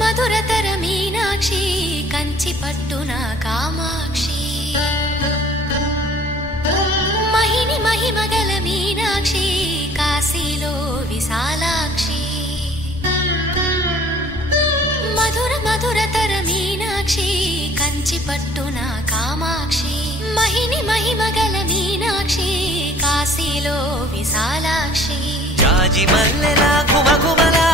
మధురతర మీనాక్షి కంచి పట్టున కామాక్షి మహిని మహిమగల మీనాక్షి కాశీలో విశాలాక్షి మధురతర మీనాక్షి కంచి పట్టున కామాక్షి మహిని మహిమగల మీనాక్షి కాశీలో విశాలాక్షి జాజి మల్లెలా గుమగుమలా